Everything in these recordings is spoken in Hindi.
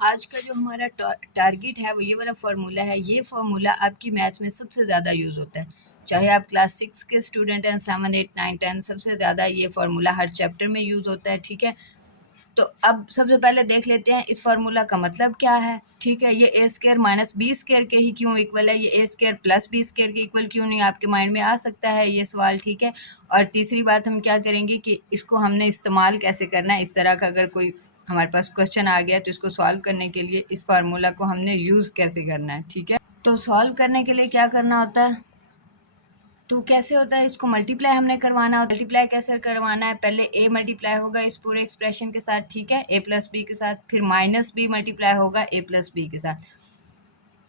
आज का जो हमारा टारगेट है वो ये वाला फार्मूला है। ये फार्मूला आपकी मैथ्स में सबसे ज़्यादा यूज़ होता है, चाहे आप क्लास 6 के स्टूडेंट हैं, 7, 8, 9, 10, सबसे ज़्यादा ये फार्मूला हर चैप्टर में यूज़ होता है। ठीक है, तो अब सबसे पहले देख लेते हैं इस फार्मूला का मतलब क्या है। ठीक है, ये ए स्क्वायर माइनस बी स्क्वायर के ही क्यों इक्वल है, ये ए स्क्वायर प्लस बी स्क्वायर के इक्वल क्यों नहीं, आपके माइंड में आ सकता है ये सवाल। ठीक है, और तीसरी बात हम क्या करेंगे कि इसको हमने इस्तेमाल कैसे करना है। इस तरह का अगर कोई हमारे पास क्वेश्चन आ गया तो इसको सॉल्व करने के लिए इस फार्मूला को हमने यूज़ कैसे करना है। ठीक है, तो सॉल्व करने के लिए क्या करना होता है, तो कैसे होता है, इसको मल्टीप्लाई हमने करवाना होता है। मल्टीप्लाई कैसे करवाना है, पहले ए मल्टीप्लाई होगा इस पूरे एक्सप्रेशन के साथ, ठीक है, ए प्लस बी के साथ, फिर माइनस बी मल्टीप्लाई होगा ए प्लस बी के साथ।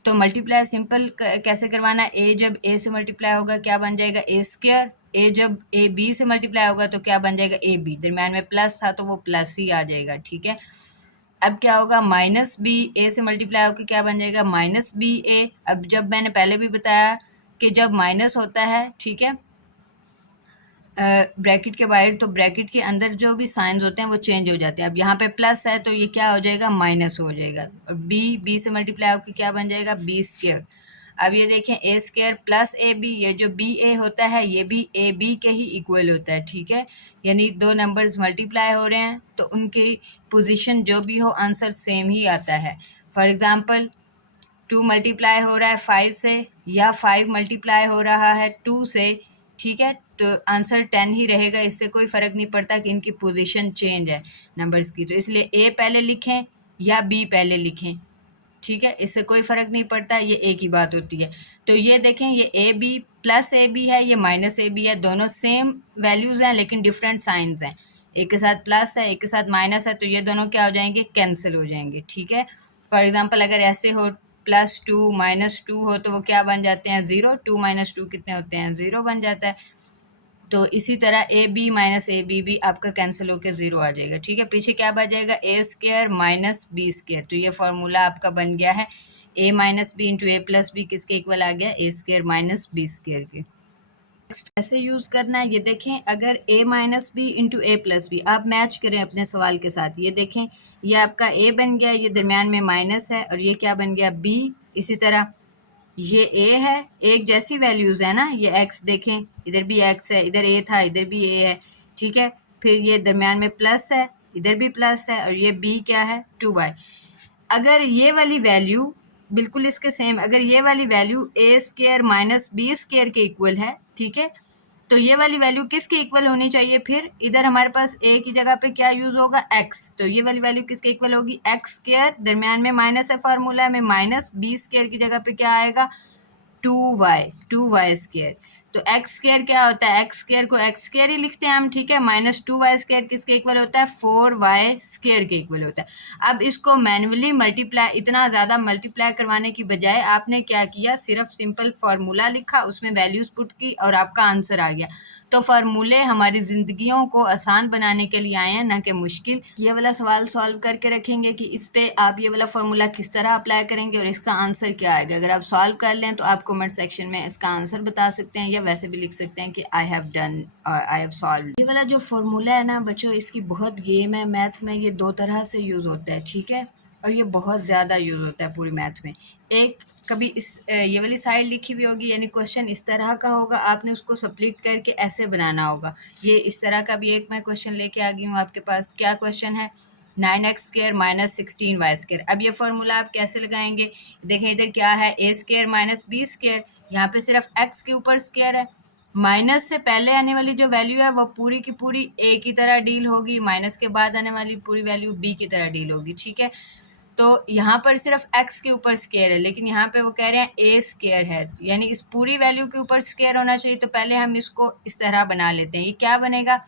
तो मल्टीप्लाई सिंपल कैसे करवाना है, ए जब ए से मल्टीप्लाई होगा क्या बन जाएगा, ए स्क्वायर। ए जब ए बी से मल्टीप्लाई होगा तो क्या बन जाएगा, ए बी। दरम्यान में प्लस था तो वो प्लस ही आ जाएगा। ठीक है, अब क्या होगा, माइनस बी ए से मल्टीप्लाई होकर क्या बन जाएगा, माइनस बी ए। अब जब मैंने पहले भी बताया कि जब माइनस होता है, ठीक है, ब्रैकेट के बाहर, तो ब्रैकेट के अंदर जो भी साइंस होते हैं वो चेंज हो जाते हैं। अब यहाँ पे प्लस है तो ये क्या हो जाएगा, माइनस हो जाएगा। और बी से मल्टीप्लाई होकर क्या बन जाएगा, बी स्क्वायर। अब ये देखें, ए स्क्वायर प्लस ए बी, ये जो बी ए होता है ये भी ए बी के ही इक्वल होता है। ठीक है, यानी दो नंबर्स मल्टीप्लाई हो रहे हैं तो उनकी पोजीशन जो भी हो आंसर सेम ही आता है। फॉर एग्जांपल 2 मल्टीप्लाई हो रहा है 5 से, या 5 मल्टीप्लाई हो रहा है 2 से, ठीक है, तो आंसर 10 ही रहेगा। इससे कोई फ़र्क नहीं पड़ता कि इनकी पोजीशन चेंज है नंबर्स की। तो इसलिए ए पहले लिखें या बी पहले लिखें, ठीक है, इससे कोई फ़र्क नहीं पड़ता, ये एक ही बात होती है। तो ये देखें, ये A B plus A B है, ये माइनस ए बी है, दोनों सेम वैल्यूज़ हैं लेकिन डिफरेंट साइंस हैं। एक के साथ प्लस है, एक के साथ माइनस है, तो ये दोनों क्या हो जाएंगे, कैंसिल हो जाएंगे। ठीक है, फॉर एग्जांपल अगर ऐसे हो +2 -2 हो तो वो क्या बन जाते हैं, 0। 2 - 2 कितने होते हैं, 0 बन जाता है। तो इसी तरह A B minus A B भी आपका कैंसिल होकर 0 आ जाएगा। ठीक है, पीछे क्या बच जाएगा, A square minus B square. तो ये फार्मूला आपका बन गया है A minus B into A plus B किसके इक्वल आ गया, A square minus B square के। नेक्स्ट ऐसे यूज़ करना है, ये देखें, अगर a minus B into A plus B आप मैच करें अपने सवाल के साथ, ये देखें, ये आपका a बन गया, ये दरमियान में माइनस है, और ये क्या बन गया, b। इसी तरह ये a है, एक जैसी वैल्यूज़ है ना, ये x देखें, इधर भी x है, इधर a था, इधर भी a है। ठीक है, फिर ये दरमियान में प्लस है, इधर भी प्लस है, और ये b क्या है, 2y। अगर ये वाली वैल्यू बिल्कुल इसके सेम, अगर ये वाली वैल्यू ए स्क्वायर माइनस बी स्क्वायर के इक्वल है, ठीक है, तो ये वाली वैल्यू किसके इक्वल होनी चाहिए, फिर इधर हमारे पास a की जगह पे क्या यूज होगा, x। तो ये वाली वैल्यू किसके इक्वल होगी, एक्स स्क्वायर, दरमियान में माइनस है फार्मूला में, माइनस बी स्क्वायर की जगह पे क्या आएगा, 2y स्क्वायर। तो एक्स स्क्वायर क्या होता है, एक्स स्क्वायर को एक्स स्क्वायर ही लिखते हैं हम। ठीक है, -2y स्क्वायर किसके इक्वल होता है, 4y स्क्वायर के इक्वल होता है। अब इसको मैन्युअली मल्टीप्लाई, इतना ज़्यादा मल्टीप्लाई करवाने की बजाय आपने क्या किया, सिर्फ सिंपल फार्मूला लिखा, उसमें वैल्यूज़ पुट की और आपका आंसर आ गया। तो फार्मूले हमारी ज़िंदगियों को आसान बनाने के लिए आए हैं, ना कि मुश्किल। ये वाला सवाल सॉल्व करके रखेंगे कि इस पे आप ये वाला फार्मूला किस तरह अप्लाई करेंगे और इसका आंसर क्या आएगा। अगर आप सॉल्व कर लें तो आप कमेंट सेक्शन में इसका आंसर बता सकते हैं, या वैसे भी लिख सकते हैं कि आई हैव डन और आई हैव सॉल्व। ये वाला जो फार्मूला है ना बच्चों, इसकी बहुत गेम है मैथ में, ये दो तरह से यूज़ होता है। ठीक है, और ये बहुत ज़्यादा यूज़ होता है पूरी मैथ में। एक कभी इस ये वाली साइड लिखी हुई होगी, यानी क्वेश्चन इस तरह का होगा, आपने उसको स्प्लिट करके ऐसे बनाना होगा। ये इस तरह का भी एक मैं क्वेश्चन लेके आ गई हूँ आपके पास। क्या क्वेश्चन है, 9x square minus 16y square. अब ये फॉर्मूला आप कैसे लगाएंगे, देखें इधर क्या है, a square minus B square, यहाँ पे सिर्फ x के ऊपर स्क्वायर है। माइनस से पहले आने वाली जो वैल्यू है वो पूरी की पूरी a की तरह डील होगी, माइनस के बाद आने वाली पूरी वैल्यू b की तरह डील होगी। ठीक है, तो यहाँ पर सिर्फ x के ऊपर स्क्वायर है, लेकिन यहाँ पे वो कह रहे हैं a स्क्वायर है, यानी इस पूरी वैल्यू के ऊपर स्क्वायर होना चाहिए। तो पहले हम इसको इस तरह बना लेते हैं। ये क्या बनेगा,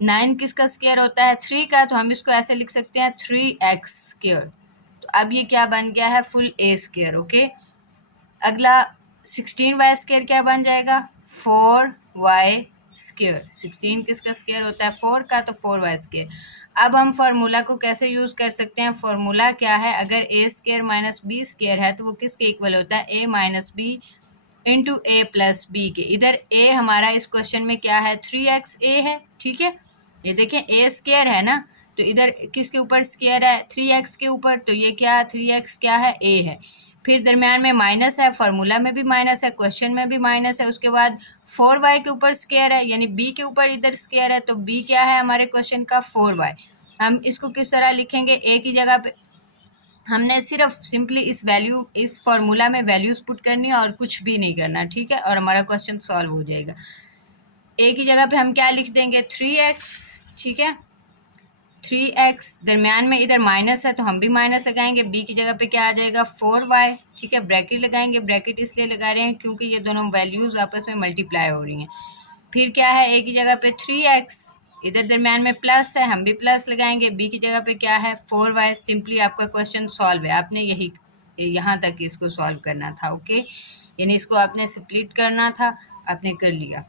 9 किसका स्क्वायर होता है, 3 का, तो हम इसको ऐसे लिख सकते हैं 3x स्क्वायर। तो अब ये क्या बन गया है, फुल a स्क्वायर। ओके, अगला 16y स्क्वायर क्या बन जाएगा, 4y स्क्वायर। 16 किसका स्क्वायर होता है, 4 का, तो 4y स्क्वायर। अब हम फार्मूला को कैसे यूज़ कर सकते हैं, फार्मूला क्या है, अगर a square minus B square है तो वो किसके इक्वल होता है, a minus B into A plus B के। इधर a हमारा इस क्वेश्चन में क्या है, 3xa है। ठीक है, ये देखें a स्क्वायर है ना, तो इधर किसके ऊपर स्क्वायर है, 3x के ऊपर, तो ये क्या 3x क्या है, a है। फिर दरमियान में माइनस है, फार्मूला में भी माइनस है, क्वेश्चन में भी माइनस है। उसके बाद 4y के ऊपर स्क्वायर है, यानी b के ऊपर इधर स्क्वायर है, तो b क्या है हमारे क्वेश्चन का 4y। हम इसको किस तरह लिखेंगे, a की जगह पे हमने सिर्फ सिंपली इस फॉर्मूला में वैल्यूज पुट करनी है और कुछ भी नहीं करना, ठीक है, और हमारा क्वेश्चन सॉल्व हो जाएगा। a की जगह पे हम क्या लिख देंगे 3x, ठीक है, 3x, दरमियान में इधर माइनस है तो हम भी माइनस लगाएंगे, b की जगह पे क्या आ जाएगा 4y, ठीक है, ब्रैकेट लगाएंगे, ब्रैकेट इसलिए लगा रहे हैं क्योंकि ये दोनों वैल्यूज आपस में मल्टीप्लाई हो रही हैं। फिर क्या है, a की जगह पे 3x, इधर दरमियान में प्लस है, हम भी प्लस लगाएंगे, b की जगह पे क्या है 4y। सिंपली आपका क्वेश्चन सॉल्व है, आपने यही यहाँ तक इसको सॉल्व करना था, ओके, यानी इसको आपने स्प्लिट करना था, आपने कर लिया।